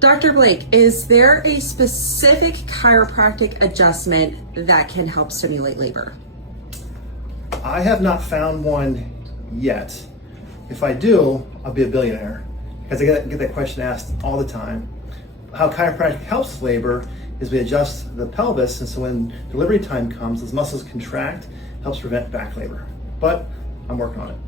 Dr. Blake, is there a specific chiropractic adjustment that can help stimulate labor? I have not found one yet. If I do, I'll be a billionaire, because I get that question asked all the time. How chiropractic helps labor is we adjust the pelvis, and so when delivery time comes, those muscles contract, helps prevent back labor. But I'm working on it.